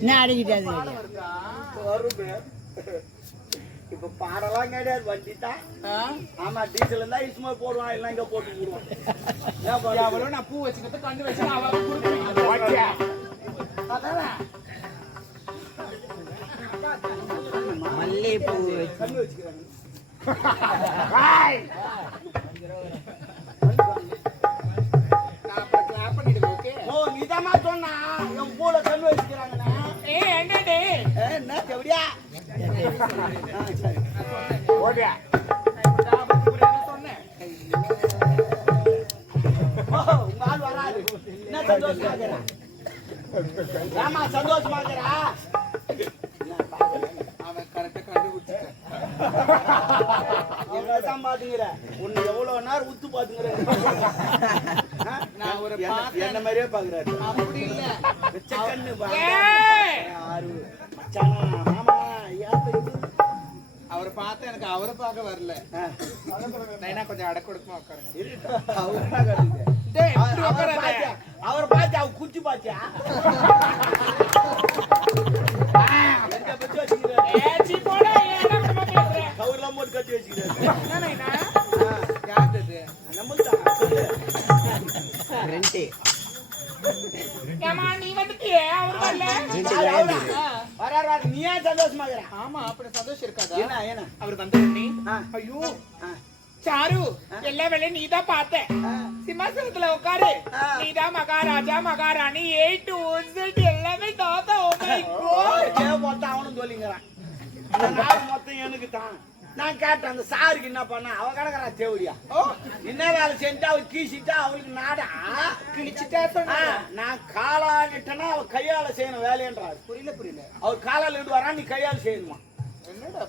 என்ன அடிக்கிட்டாது இப்ப பாடலாம் கிடையாது வண்டி தான். ஆமா டீசல் இருந்தா இசுமா போடுவான் எல்லாம் இங்க போட்டு போடுவான். நான் பூ வச்சுக்கிட்டு கண்டு வச்சு மல்லிகை பூ கண்ணு வச்சுக்கிறாங்க. நீதாமா சொன்னா என் பூல கண்ணு வச்சுக்கிறாங்கண்ணா. என்ன எப்படியா ஓடியா உங்க ஆள் வராது. என்ன சந்தோஷமா இருக்கிறா? ஏமா சந்தோஷமா இருக்கிறா? அவன் கரெக்டா கண்டுபிடிச்சிட்டேன். எவ்வளவுதான் பாத்துங்கிற உன்னை எவ்வளவு நேரம் உத்து பாத்துங்கிற. நான் ஒரு என்ன மாதிரியே பாக்குறாரு. அப்படி இல்ல கண்ணு அவரை பார்த்தா எனக்கு அவரை பார்க்க வரல. நான் கொஞ்சம் அடக்கொடுக்குமா உட்காருங்க. அவரை பார்த்து அவ குச்சி பாத்தியா கவுர்லாம் போட்டு கட்டி வச்சுக்கிறாரு. நீ ஏன் சந்தோஷமா இருக்கிற? ஆமா அப்படி சந்தோஷம் இருக்காது. என்ன அவர் வந்து ஐயோ சாரு எல்லா வேலையும் நீதான் பார்த்த. சிம்மாசனத்துல உட்காரு. நீதான் மகாராஜா மகாராணி A to Z எல்லாமே தாத்தா. மொத்தம் அவனும் சொல்லிங்கிறான். மொத்தம் எனக்கு தான். நான் கேட்டேன் அந்த சாருக்கு என்ன பண்ண. அவ கிடக்குறா தேவடியா. என்ன வேலை செஞ்சா அவ கீசிட்டா அவளுக்கு நாடா கிழிச்சுட்டா. நான் காலாலிட்டேன்னா அவ கையால செய்யணும் வேலையன்றாரு. புரியல அவர் காலால் இட்டு வரா, நீ கையால் செய்யணுமா?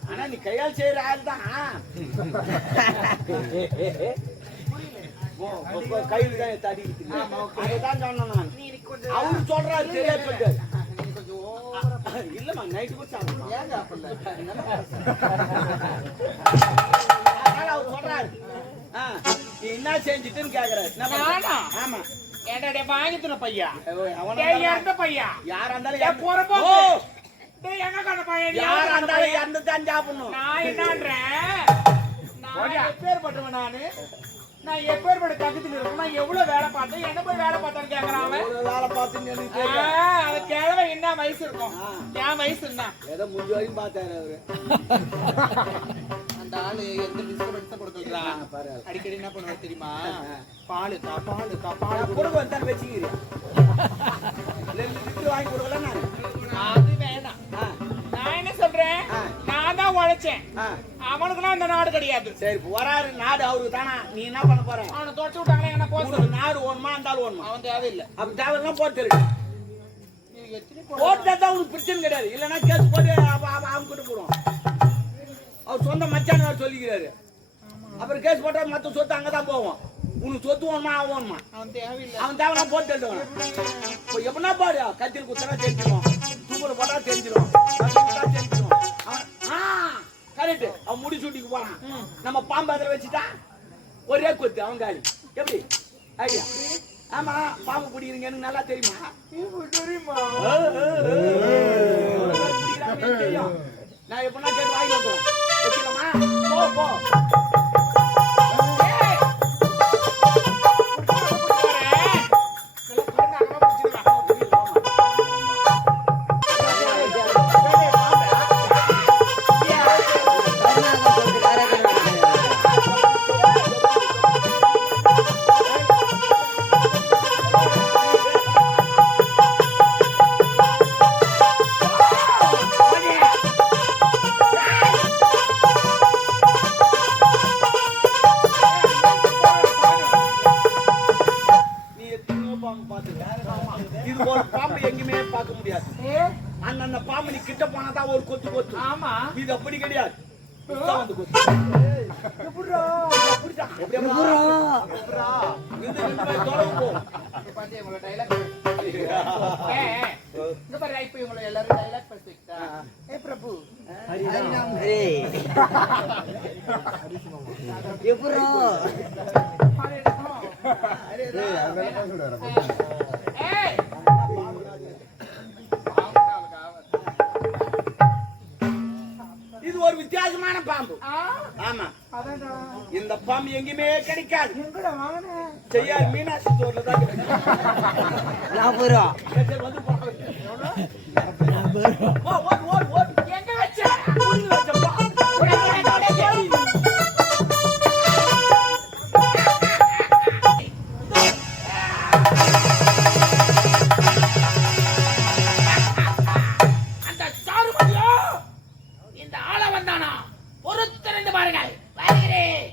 ஆனா நீ கையால் செய்யற ஆள் தான். கையில் தான் தடிக்கிட்டு அதான் சொன்னேன் நான். அவரு சொல்றாரு சரியா சொல்றாரு. இல்லம்மா நைட்டு கூட சாப்பிடணும். அவர் சொல்றாரு நீ என்ன செஞ்சுட்டுன்னு கேக்குறாரு. ஆமா ஏன்டா வாங்கி தர பையா பையா யாரா இருந்தாலும் போறப்போ யாரா இருந்தாலும் இறந்து தான் சாப்பிடணும். நான் என்னன்றேன் எப்பேற்பட்டவன் நானு. நான் எப்பேற்பட்ட தகுதியில் இருக்கேன். நான் எவ்வளவு வேலை பார்த்தேன் என்ன போய் வேலை பார்த்தேன்னு கேக்குறான். வேலை பார்த்து கிழவை என்ன வயசு இருக்கும்? என் வயசு என்ன ஏதோ முடிஞ்ச வரைக்கும் பார்த்தாரு அவரு. அந்த ஆளு எந்த டிஸ்டர்பன்ஸும் கொடுக்கலடா. அடிக்கடி என்ன பண்ணுவாரு தெரியுமா? பாலு கொடுக்க வந்தான் வச்சுக்கிறேன். வாங்கி கொடுக்கல நான். அது வேணாம். நான் என்ன சொல்றேன், நான் தான் உழைச்சேன். அவனுக்குலாம் அந்த நாடு கிடையாது. சரி வராரு நாடு அவருக்கு தானா. நீ என்ன பண்ண போற? அவனை தோச்சு விட்டாங்களே என்ன போச்சு. நாடு ஓணுமா இருந்தாலும் ஓணுமா? அவன் தேவையில்லை. அப்படி தேவையெல்லாம் போட்டு போட்டுதான் உனக்கு பிரச்சனை கிடையாது. இல்லைன்னா கேஸ் போட்டு அவங்க கிட்ட போடுவோம். அவர் சொந்த மச்சான சொல்லிக்கிறாரு. அப்புறம் கேஸ் போட்டா மத்த சொத்து அங்கதான் போவோம். உனக்கு சொத்து வேணுமா ஆகணுமா? அவன் தேவையில்லை. அவன் தேவைன்னா போட்டு எழுதுவான். எப்படின்னா பாடு கத்தியில் குத்தனா தெரிஞ்சிடும். தூக்குல போட்டா தெரிஞ்சிடும். தெரிஞ்சிடும். கரெக்ட். அவன் முடி சூட்டிக்கு போறான். நம்ம பாம்பு அதில் வச்சுட்டா ஒரே கொத்து அவன் காலி. எப்படி ஐடியா? ஆமா பாம்பு பிடிக்கிறீங்க எனக்கு நல்லா தெரியுமா? தெரியும். நான் எப்படின்னா கேட்டு வாங்கி வைக்கிறேன். வச்சுக்கலாமா? போ அந்த பாம்பு நீ கிட்ட போனாதான் ஒரு கொத்து கொத்து. ஆமா இது அப்படி கிடையாது. பாம்பு. ஆ, ஆமா, அதான்டா. இந்த பாம்பு எங்கேயுமே கிடைக்காது. எங்கடா வாங்கினேன்? செய்யார் மீனாட்சி ஸ்டோர்ல தான் கிடைக்கும். சரி, வந்து போறாங்க. ஓடு. எங்க வச்ச? புரிஞ்சு வச்சப்பா. அந்த சாருமதியோ இந்த ஆள வந்தானா பொறுத்திருந்து பாருங்கள் வருகிறேன்.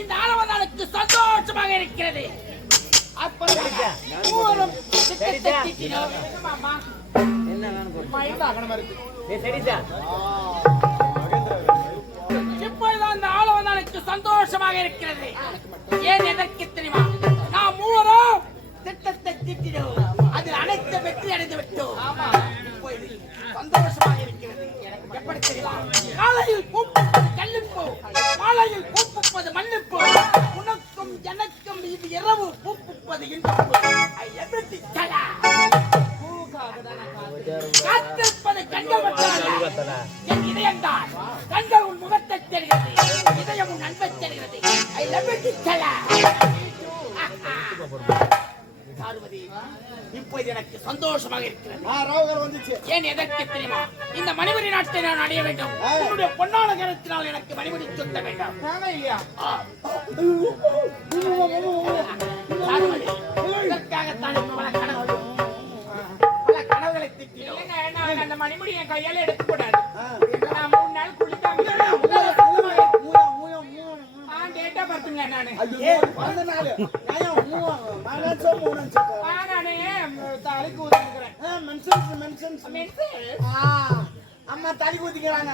இந்த ஆளவதானுக்கு சந்தோஷமாக இருக்கிறது. அப்ப திட்டத்தை தீட்டினோம். மாமா மைண்ட் ஆகணும் இருக்கு. இப்பொழுது அந்த ஆளவன் எனக்கு சந்தோஷமாக இருக்கிறது. ஏன் எதற்கு தெரியுமா? நாம் மூவரும் திட்டத்தை தீட்டினோம். அதில் அனைத்து வெற்றி அடைந்து விட்டோம். இப்பொழுது சந்தோஷமாக இருக்கிறது. எப்படி தெரியுமா? காலையில் பூப்புப்பது கல்லுப்பூ, மாலையில் பூப்புப்பது மல்லிப்பூ. உனக்கும் எனக்கும் இது இரவு பூப்புப்பது இன்பப்பூ. எப்படி தலா காத்திருப்பது கண்கள் மட்டுமல்ல, என் இதயம்தான். கண்கள் உன் முகத்தை தெரிகிறது, இதயம் உன் அன்பை தெரிகிறது. ஐ லவ் யூ தலா. சாருமதி, இப்போது எனக்கு சந்தோஷமாக இருக்கிறது. ராவுகாலம் வந்துச்சு. ஏன் எதற்கு தெரியுமா? இந்த மணிமணி நாட்டை நான் அடைய வேண்டும். உன்னுடைய பொன்னான கரத்தினால் எனக்கு மணிமணி சுத்த வேண்டும். நானே இல்லையா? சாருமதி, இதற்காகத்தான் பல கனவுகளை திட்டினோம். இல்லைங்க, நான் அந்த மணிமுடி என் கையால எடுக்கக்கூடாது. நான் 3 நாள் குளிக்காம டேட்டா பார்த்துங்க. நானு பிறந்த நாள் நானே தலைக்கு ஊதிக்கிறேன். அம்மா தடி ஊத்திக்கிறாங்க.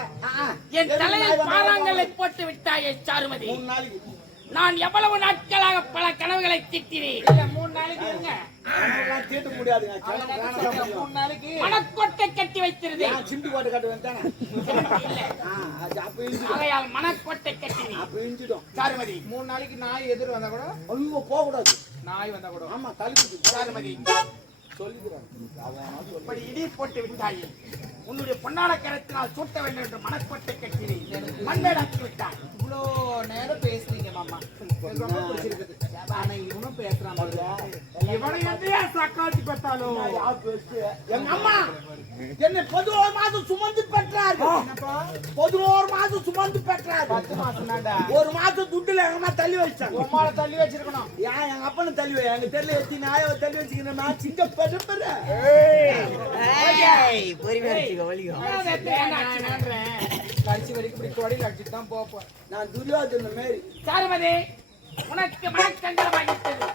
என் தலையில் பாறாங்கல்லை போட்டு விட்டாயே சாருமதி. 3 நாளைக்கு நான் எவ்வளவு நாட்களாக பல கனவுகளை திட்டினேன். இல்ல 3 நாளைக்கு இருங்க. தீட்ட முடியாதுங்க. 3 நாளைக்கு மனக்கோட்டை கட்டி வைத்திருந்தேன். சிண்டு கோட்டை கட்டுவேன் தானே. ஆகையால் மனக்கோட்டை கட்டினேன். அப்ப இஞ்சிடும். சாருமதி, 3 நாளைக்கு நாய் எதிர் வந்தா கூட ஐயோ போக கூடாது. நாய் வந்தா கூட ஆமா தள்ளி சாருமதி, சொல்லிக்கிறாங்க. இப்படி இடி போட்டு விட்டாயே. உன்னுடைய பொன்னான கரத்தினால் சூட்ட வேண்டும் என்று மனக்கோட்டை கட்டி மண்மேடாக்கி விட்டாய். இவ்வளோ நேரம் பேசுறீங்க மாமா. எனக்கு ரொம்ப பிடிச்சிருக்குது. ஆனா இவனும் பேசுறான். இவனை வந்து சக்காத்தி பார்த்தாலும் எங்க அம்மா என்னை 11 மாதம் சுமந்து பெற்றாரு. 11 மாதம் சுமந்து பெற்றாரு. 10 மாசம் தான்டா. 1 மாதம் துட்டுல எங்க அம்மா தள்ளி வச்சாங்க. உம்மால தள்ளி வச்சிருக்கணும். ஏன் எங்க அப்பனை தள்ளி வை. எங்க தெரியல எத்தி நாயை தள்ளி வச்சுக்கிறேன். நான் சிங்க பெருப்பற கடைசி வரைக்கும் இப்படி கொடையில் அடிச்சுட்டு தான் போப்பேன். நான் துரியோதன மாரி. சாருமதி, உனக்கு மனக்கங்கரமாகிவிட்டது.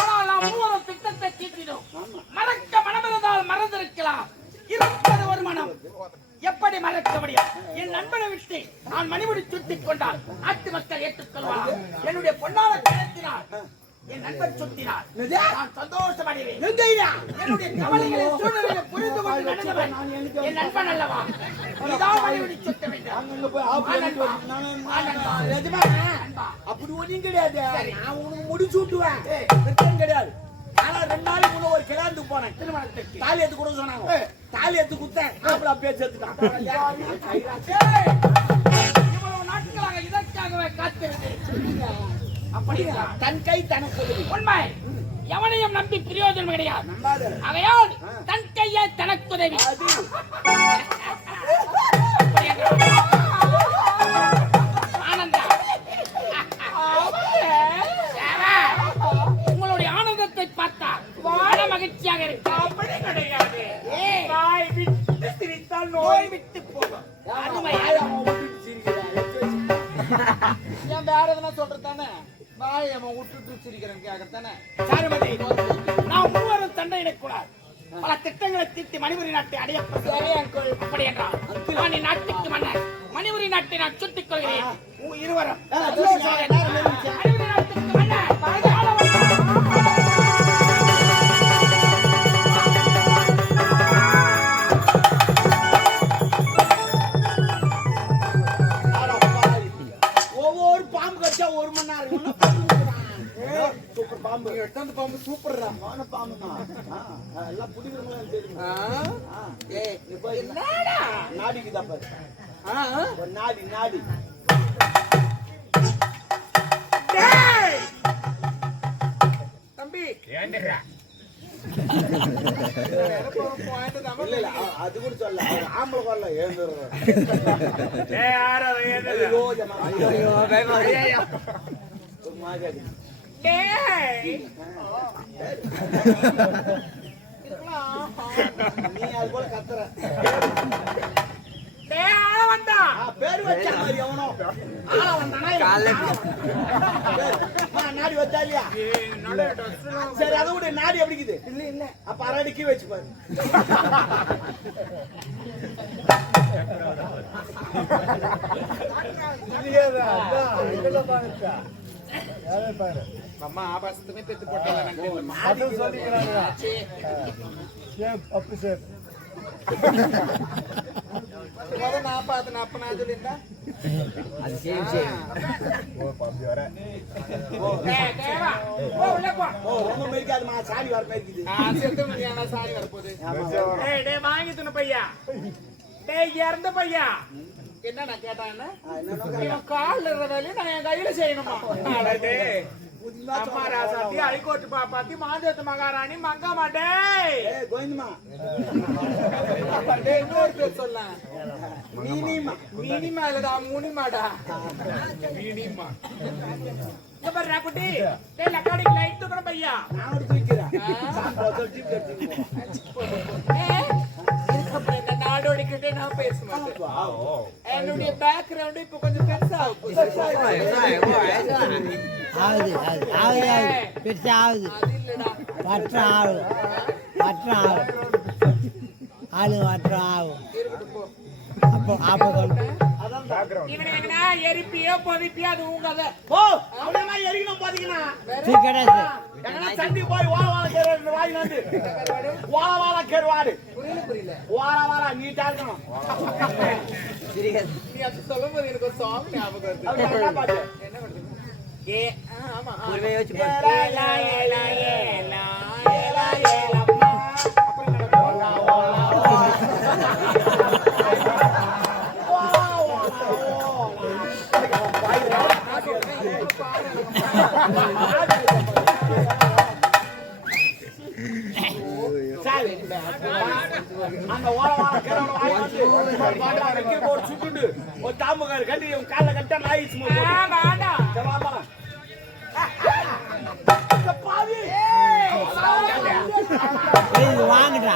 ஆனால் நாம் மூவரும் திட்டத்தை தீட்டினோம். மறக்க மனமிருந்தால் மறந்திருக்கலாம். இருப்பது ஒரு மனம். எப்படி மறக்க முடியும்? என் நண்பனை விட்டு நான் மணிமுடி சுட்டிக் கொண்டால் நாட்டு மக்கள் ஏற்றுக்கொள்வார். என்னுடைய பொன்னான கரத்தினால் என் நண்பன் சுத்தினார். நான் சந்தோஷம் அடைவேன். என்னுடைய கவலைகளை சூழ்நிலையை புரிந்து கொண்டு நடந்தவன் என் நண்பன் அல்லவா? இதான் மணிமுடி சுட்ட வேண்டும். அப்படி ஒண்ணும் கிடையாது. நான் உனக்கு முடிச்சு விட்டுவேன். பிரச்சனை கிடையாது. ஆனா 2 நாளைக்கு முன்ன ஒரு கிளாந்துக்கு போனேன். திருமணத்துக்கு தாலி எடுத்து கூட சொன்னாங்க. தாலி எடுத்து குத்தேன். அப்படி அப்படியே சேர்த்துட்டான். இவ்வளவு நாட்களாக இதற்காகவே காத்திருந்தேன். அப்படி தன் கை தனக்கு உண்மை. எவனையும் நம்பி பிரயோஜனம் கிடையாது. நம்பாத. ஆகையால் தன் கையே தனக்குதவி. ஆனந்தா, உங்களுடைய ஆனந்தத்தை பார்த்தா வாழ மகிழ்ச்சியாக இருக்கு. அப்படி கிடையாது. ஏய், நாய் விட்டு சிரித்தால் நோய் விட்டு போகும். அருமை. ஏன் வேற எதுனா சொல்றதானே? நாய் அவன் விட்டுட்டு சிரிக்கிறேன் கேட்கத்தானே? சாருமதி, நாம் மூவரும் சண்டையிடக்கூடாது. பல திட்டங்களை தீர்த்து மணிபுரி நாட்டை அடைய அப்படி என்றால் நான் நாட்டுக்கு மன்னர். மணிபுரி நாட்டை நான் சுட்டிக் கொள்கிறேன். இருவரும் மணிபுரி நாட்டுக்கு மன்னர். ஒவ்வொரு பாம்பு கடிச்சா 1 மணி நேரம். சூப்பர் பாம்பு. எடுத்து பாம்பு சூப்பர்ரா. பாம்பு தான். எல்லாம் புடிக்கிறவங்க தெரியும். என்னடா நாடிக்கு தான் பாரு. ஒரு நாடி நாடி. தம்பி ஏண்டா இல்ல இல்ல அது கூட சொல்ல. ஆம்பளை வரல ஏந்துடுறேன். நீ அது போல கத்துற. டேய் ஆள வந்தா பேர் வச்ச மாதிரி எவனோ ஆள வந்தானா நாடி வச்சா இல்லையா சரி அதை விட நாடி எப்படி இருக்குது இல்ல இல்ல அப்ப அரடிக்கி வச்சு பாரு அம்மா ஆபாசத்துமே பெத்து போட்டாங்க நான் பார்த்தேன் அப்ப நான் சொல்லியிருந்தா ஒண்ணும் மேய்க்காதுமா சாடி வர மேய்க்குது சாரி வரப்போகுது வாங்கி துணு பையா டேய் இறந்த பையா என்ன நான் கேட்டான்னு கால்ல இருக்கிற வேலையை நான் என் கையில செய்யணுமா அம்மா ராசாத்தி ஹைகோர்ட் பாப்பாத்தி மாதேத்து மகாராணி மங்கா மாட்டே கோவிந்தமா இன்னொரு பேர் சொல்ல நீனிமா மினிமா இல்லடா முனிமாடா மினிமா பாரு குட்டி டேய் லக்காடிக்கு லைட் தூக்கணும் பையா நான் ஒரு தூக்கிறேன் சாப்பிட ஜீப் இதுக்கப்புறம் இந்த நாடோடி கிட்ட நான் பேச மாட்டேன் என்னுடைய பேக்ரவுண்ட் இப்ப கொஞ்சம் பெருசா பெருசா ஆகுது வட்டம் ஆளு வட்டம் ஆகும் அப்போ இவனை எங்கனா எரிப்பியோ பொதிப்பியோ அது உங்கத ஓ அப்படியே எரிக்கணும் பாத்தீங்கன்னா சிக்கடஸ் எங்கனா சண்டி போய் வாழ கேரு வாயினாண்டு வாழ கேருவாடு புரியல வாழ நீட்டா இருக்கணும் நீ அது சொல்லும்போது எனக்கு ஒரு சாங் ஞாபகம் வருது அது என்ன பாட்டு என்ன பண்ணுது ஏ ஆமா ஒருவே யோசிச்சு ஏலா ஏலா ஏலா ஏலா ஏலம்மா அப்புறம் அந்த வாழ கேரவன வாயினாண்டு ஒரு சுட்டுண்டு ஒரு தாம்புகாரு கட்டி கால்ல கட்ட நாயிச்சு வாடா வாங்கடா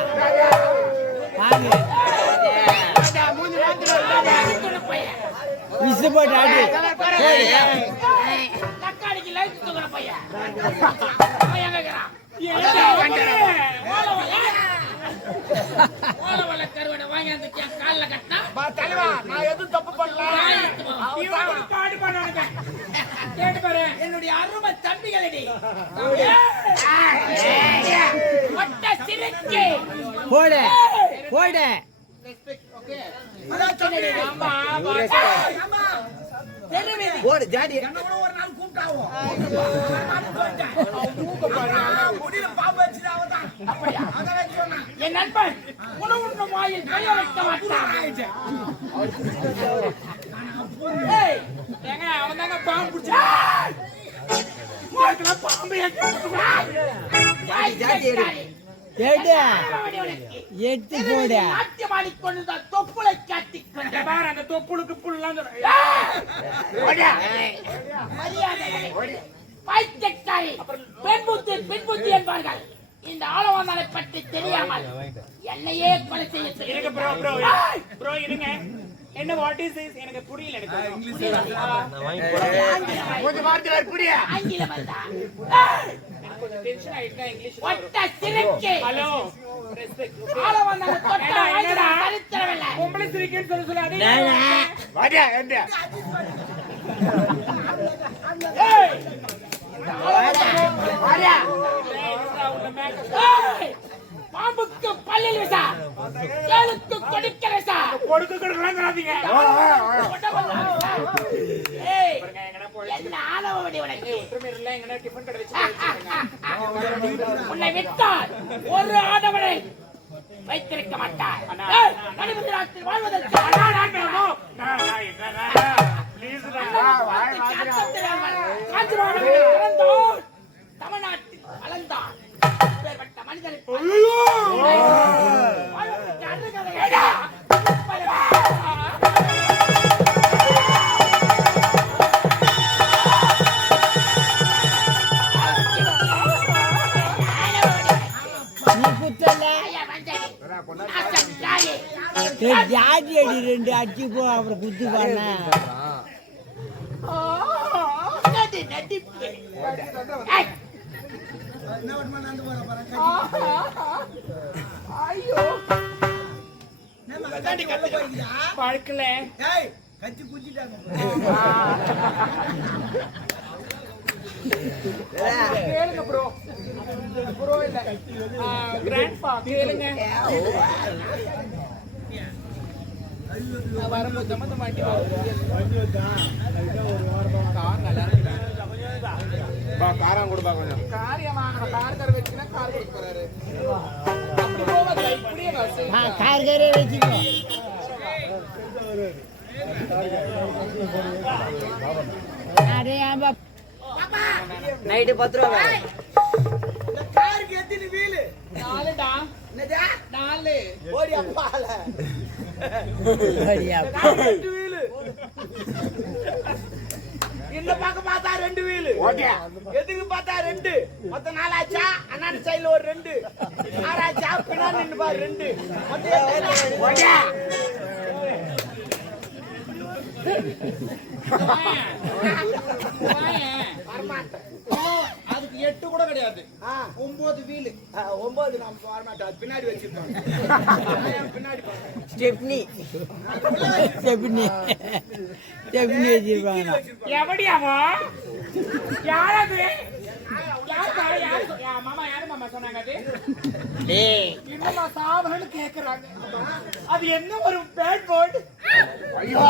வாங்க விசு போட்டு ஆடி தக்காளிக்கு லைட் தூக்குற பையன் எங்க இருக்கிறான் ஓலவல கருவனை வாங்கி அந்த கால்ல கட்டினா தலைவா நான் எதுவும் தப்பு பண்ணல பாடு பண்ணானுங்க கேட்டு பாரு என்னுடைய அருமை தம்பிகளடி ஒட்ட சிரிக்கி போடு போடு போடு ஜாடி ஒரு நாள் கூப்பிட்டாவும் என் நண்பன் உணவு வாயில் கைய வைக்க மாட்டான் ஏங்க அவன் தாங்க பாம்பு பிடிச்சான் பாம்பு எட்டு போடு நாட்டியமாடிக்கொண்டுதான் தொப்புளை காட்டிக்கொண்டு பாரு அந்த தொப்புளுக்கு புல்லாம் பைத்தியக்காரி பெண் புத்தி என்பார்கள். இந்த ஆளவந்தானை பற்றி தெரியாமல் என்னையே கொலை செய்ய இருங்க ப்ரோ இருங்க என்ன வாட் இஸ் திஸ் எனக்கு புரியல கொஞ்சம் வார்த்தை புரிய ஆங்கிலம் வந்தா கொஞ்சம் டென்ஷன் ஆயிட்டா இங்கிலீஷ் ஒட்ட சிரிக்கி ஹலோ ரெஸ்பெக்ட் ஆளவந்தானை தொட்டா என்னடா சரித்திரமில்லை. பொம்பளை சிரிக்கேன்னு சொல்ல அதே வாடியா என்ன பாம்புக்கு பல்லில் விசா ஏழுக்கு கொடுக்கிற விசா கொடுக்கறாதீங்க என்ன ஆணவடி உனக்கு எங்கனா டிஃபன் கடை வச்சு உன்னை விட்டால் ஒரு ஆடவனை வைத்திருக்க மாட்டார். நடுவில் வாழ்வதற்கு தமிழ்நாட்டில் வளர்ந்தான் அப்பேற்பட்ட மனிதனை நீ குத்தல ஜாடி அடி ரெண்டு அடிச்சு போ அப்புறம் குத்து பண்ண ஐயோ பழக்கல கட்சி குச்சிட்டாங்க கேளுங்க ப்ரோ ப்ரோ இல்ல கிராண்ட்பா கேளுங்க வரும்போது சம்மந்த மாட்டி கார் நல்லா இருக்கு காரம் கொடுப்பா கொஞ்சம் கார் வாங்க கார் கரை வச்சுன்னா கார் கொடுக்க போறாரு அப்படி போவாங்க இப்படியே பஸ் கார்கரே வச்சுக்கோ அரே ஆமா நைட்டு 10 ரூபா காருக்கு எத்தனை வீலு 4டா என்னடா 4 ஓடி அப்பால சரியா 2 வீலு இந்த பக்கம் பார்த்தா 2 வீலு ஓகே எதுக்கு பார்த்தா 2 மொத்தம் 4 ஆச்சா அண்ணாடி சைடுல ஒரு 2 6 ஆச்சா பின்னாடி நின்னு பாரு 2 மொத்தம் ஓகே அதுக்கு 8 கூட கிடையாது 9 வீல் 9 நாம வரமாட்டோம் அது பின்னாடி வச்சிருக்கோம் பின்னாடி ஸ்டெப்னி ஸ்டெப்னி ஸ்டெப்னி வச்சிருப்பாங்க எவடியாவா யாரது மாமா யாரு மாமா சொன்னாங்க அது இன்னும் சாவன்னு கேக்குறாங்க அது என்ன ஒரு பேட் வேர்ட் ஐயோ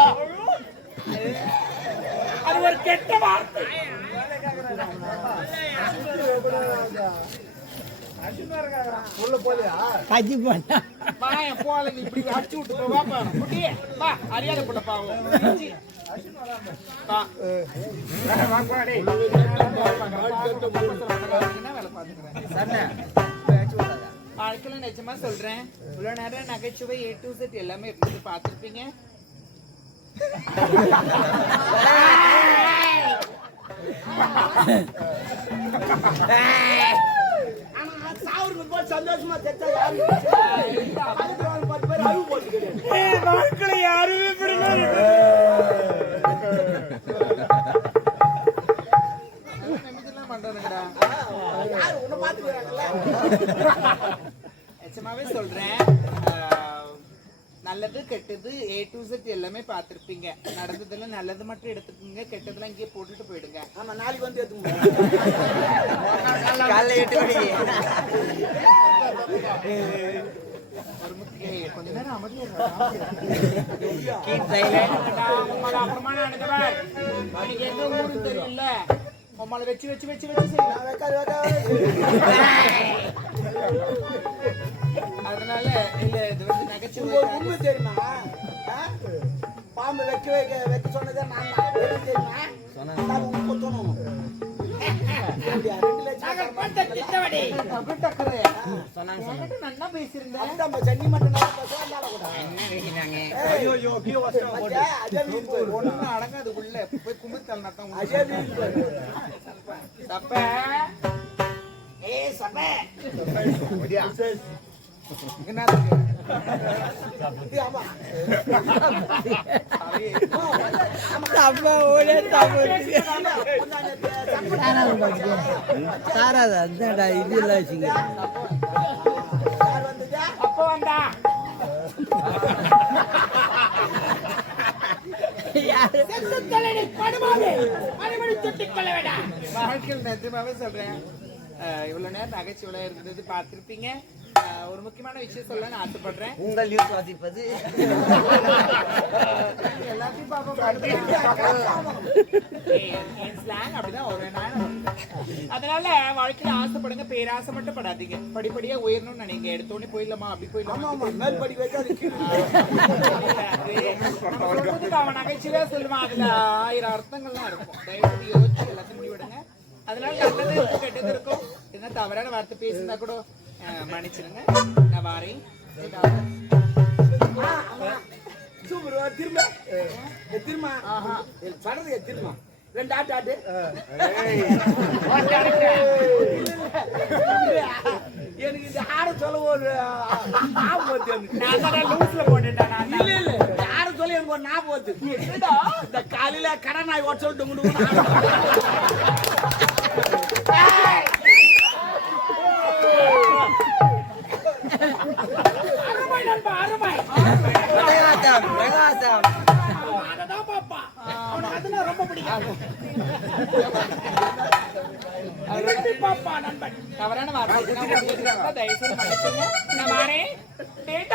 அது ஒரு கெட்ட வார்த்தை கட்சி பண்ண வாய போல நீ இப்படி அடிச்சு விட்டு வாப்பா குட்டியே வா அறியாத புள்ள பாவம் வா வாழ்க்கையில நிஜமா சொல்றேன் இவ்வளவு நேரம் நகைச்சுவை A to Z எல்லாமே இருந்து பார்த்திருப்பீங்க சந்தோஷமா தெரிஞ்சா யாரு பத்து பேர் அழுவு போட்டு வாழ்க்கையில யாருமே உன்னை பாத்துக்கிறாங்கல்ல நிஜமாவே சொல்றேன் நல்லது கெட்டது A to Z எல்லாமே பார்த்திருப்பீங்க நடந்ததுல நல்லது மட்டும் எடுத்துக்கோங்க கெட்டதுல இங்கே போட்டுட்டு போயிடுங்க ஆமா நாளைக்கு வந்து காலைல 8 மணிக்கு கொஞ்ச நேரம் அமைதியா கீப் சைலண்ட் அப்புறமா நான் அனுப்புறேன் எனக்கு எந்த ஊரு தெரியல உம்மால வச்சு வச்சு வச்சு வச்சு அதனால இல்ல இது வந்து நகைச்சுவை உண்மை தெரியுமா பாம்பு வைக்க சொன்னதே நான் தெரியுமா உண்மை தோணும் நல்லா பேசியிருந்தேன் சன்னி மட்டும் ஒண்ணு அடங்காது உள்ள போய் கும்பிட்டால் நட்டம் தப்ப தப்பா ஓடே தப்பு சாராதா அதான்டா இது எல்லாம் வச்சுங்க அப்ப வந்தா வாழ்க்கையில் நிஜமாவே சொல்றேன் இவ்வளவு நேரம் நகைச்சுவை இருந்தது பார்த்திருப்பீங்க ஒரு முக்கியமான விஷயம் சொல்ல நான் ஆசைப்படுறேன் உங்கள் நியூஸ் வாசிப்பது எல்லாத்தையும் என் ஸ்லாங் அப்படிதான் ஒரு அதனால வாழ்க்கையில ஆசைப்படுங்க பேராசை மட்டும் படாதீங்க படிப்படியா உயரணும்னு நினைங்க எடுத்தோடனே போயிடலாமா அப்படி போயிடலாமா மேற்படி வைக்க அவன் நகைச்சுவையா சொல்லுவான் அதுல 1000 அர்த்தங்கள்லாம் இருக்கும் தயவு யோசிச்சு எல்லாத்தையும் முடிவிடுங்க அதனால நல்லது இருக்கும் கெட்டது இருக்கும் என்ன தவறான வார்த்தை பேசினா கூட மன்னிச்சிருங்க நான் வாரேன் சூப்பர் திரும்ப படத்துக்கு திரும்ப 2 ஆட்டு எனக்கு இந்த ஆட சொல்ல ஒரு லூஸ்ல போட்டுட்டேன் இல்ல ஆட எனக்கு ஒரு ஞாபகம் வருது. என்னடா? இந்த காலையில கடை நாய் ஓட்ட சொல்லிட்டு ஏய்! அருமை நண்பா, அருமை. பிரகாசம் பிரகாசம் அததான் பாப்பா. அவனுக்கு அதுனா ரொம்ப பிடிக்கும். திருப்பி பாப்பா நண்பன். தவறான வார்த்தை நான் உங்களுக்கு தயவு செய்து மன்னிச்சுங்க. நான் வாரேன். டேட்